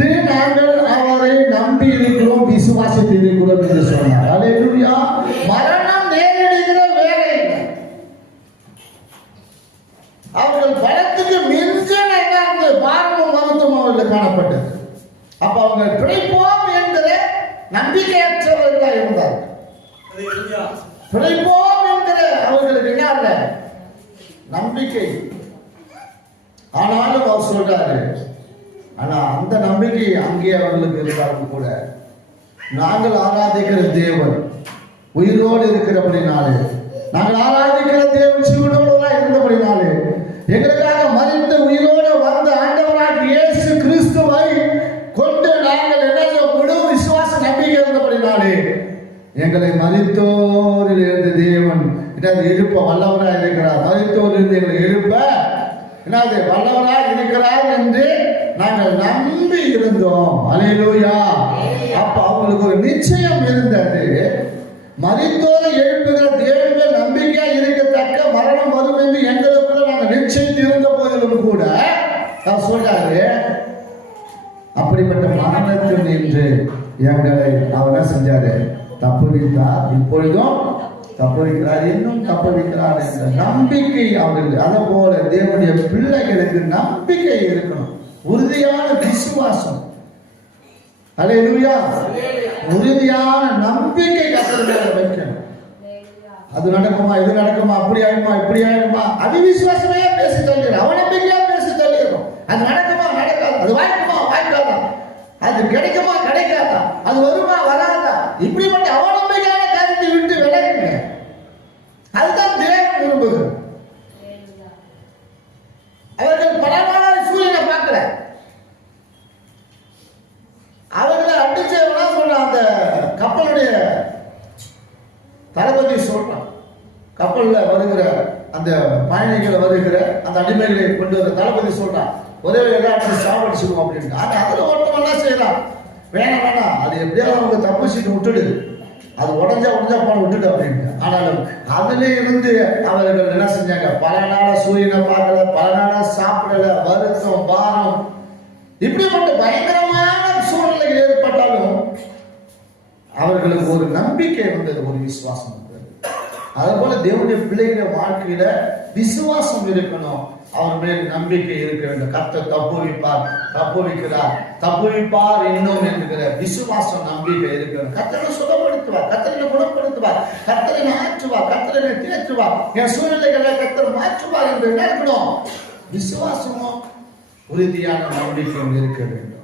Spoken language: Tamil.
இன்று நாங்கள் அவரை நம்பி இருக்கிறோம், விசுவாசித்து இருக்கிறோம் என்று சொன்னார். அல்லேலூயா. மரணம் நேரிடுகிற வேலை அவர்கள் பலத்துக்கு மிஞ்சின பாரமும் வருத்தம் அவர்கள் காணப்பட்டது. அப்ப அவங்க பிழைப்போம் என்கிற நம்பிக்கையற்றவர்களாக இருந்தார்கள். பிழைப்போம் என்கிற அவர்களுக்கு என்ன நம்பிக்கை. ஆனாலும் அவர் சொல்றாரு, ஆனா அந்த நம்பிக்கை அங்கே அவர்களுக்கு இருந்தாலும் கூட நாங்கள் ஆராதிக்கிற தேவன் உயிரோடு இருக்கிறபடினாலே, நாங்கள் ஆராதிக்கிற தேவன் ஜீவனோடு இருந்தபடினாலே, எங்களுக்காக மரித்து உயிரோடு வந்த ஆண்டவராகிய இயேசு கிறிஸ்துவை கொண்டு நாங்கள் என்ன முழு விசுவாச நம்பிக்கை இருந்தபடினாலே எங்களை மரித்தோரில் இருந்து தேவன் எழுப்ப வல்லவராக இருக்கிறார். மரித்தோரில் இருந்து எங்களை எழுப்ப என்னது வல்லவராக இருக்கிறார் என்று நாங்கள் நம்பி இருந்தோம். அல்லேலூயா. அப்ப அவங்களுக்கு ஒரு நிச்சயம் இருந்தது. மரித்தோரை எழுப்புகிற தேவனுடைய நம்பிக்கையா இருக்கத்தக்க மரணம் வரும் என்று எங்களுக்குள்ள நாங்கள் நிச்சயம் இருந்த போதிலும் கூட அவர் சொல்றாரு, அப்படிப்பட்ட மரணத்தில் நின்று எங்களை அவர் செஞ்சாரு, தப்புவித்தார். இப்பொழுதும் தப்புவிக்கிறார், இன்னும் தப்புவிக்கிறார் என்ற நம்பிக்கை அவர்கள். அதே போல தேவனுடைய பிள்ளைகளுக்கு நம்பிக்கை இருக்கணும், உறுதியான விசுவாசம். அல்லேலூயா. உறுதியான நம்பிக்கை கர்த்தர் மேல வைக்கணும். அது நடக்குமா, இது நடக்குமா, அப்படி ஆயிடுமா, இப்படி ஆயிடுமா, அவிசுவாசமே பேசி தள்ளிடும், அவநம்பிக்கையா பேசி தள்ளிடும். அது நடக்குமா, நடக்காது, அது வாய்க்குமா, வாய்க்காதா, அது கிடைக்குமா, கிடைக்காதா, அது வருமா, வராதா, இப்படிப்பட்ட அவநம்பிக்கையான காரியத்தை விட்டு விலகுங்க. அதுதான் தேவன் விரும்புகிறார். அவர்கள் பலமான சூரியனை பார்க்கல, அவர்களை அடிச்சவனா சொல்ற அந்த கப்பலுடைய தளபதி சொல்றான், கப்பல்ல வருகிற அந்த பயணிகளை வருகிற அந்த அடிமைகளை கொண்டு வர தளபதி சொல்றான், ஒரே எல்லாத்தையும் சாப்பிடுச்சுக்கணும் அப்படின்னு. அதுல ஒருத்தவன் என்ன செய்யலாம், வேணாம் வேணாம், அது எப்படியாவது அவங்க தப்பிச்சுட்டு விட்டுடு, அது உடஞ்சா போன விட்டுடு அப்படின்னு. ஆனாலும் அதுல இருந்து அவர்கள் என்ன செஞ்சாங்க, பல நாள சூரியனை பார்க்கல, பல நாள சாப்பிடல, வருத்தம், பாரம், இப்படிப்பட்ட பயங்கரமான சூழ்நிலைகள் ஏற்பட்டாலும் அவர்களுக்கு ஒரு நம்பிக்கை வந்தது, ஒரு விசுவாசம் வந்தது. அதே போல தேவனுடைய பிள்ளைகளுடைய வாழ்க்கையில விசுவாசம் இருக்கணும், அவர் மேல் நம்பிக்கை இருக்க வேண்டும். கர்த்தர் தப்புவிப்பார், தப்புவிக்கிறார், தப்புவிப்பார் இன்னும் என்கிற விசுவாசம் நம்பிக்கை இருக்கணும். கர்த்தரை சுகப்படுத்துவார், கர்த்தரை குணப்படுத்துவார், கர்த்தரை ஆற்றுவார், கர்த்தரை தேற்றுவார், என் சூழ்நிலைகளை கர்த்தர் மாற்றுவார் என்று என்ன இருக்கணும், விசுவாசமும் உறுதியான நம்பிக்கையும் இருக்க வேண்டும்.